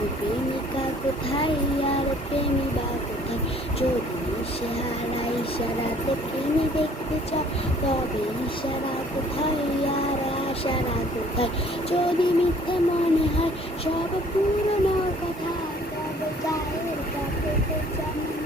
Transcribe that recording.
তবে প্রেমিকা কোথায় আর প্রেমী বা কোথায়? যদি সে হারায় ইশারাতে প্রেমী দেখতে চায়, তবে ইশারা কোথায় আর আশারা কোথায়? যদি মিথ্যে মনে হয় সব পুরনো কথা, তবে গায়ের কাপড় জানি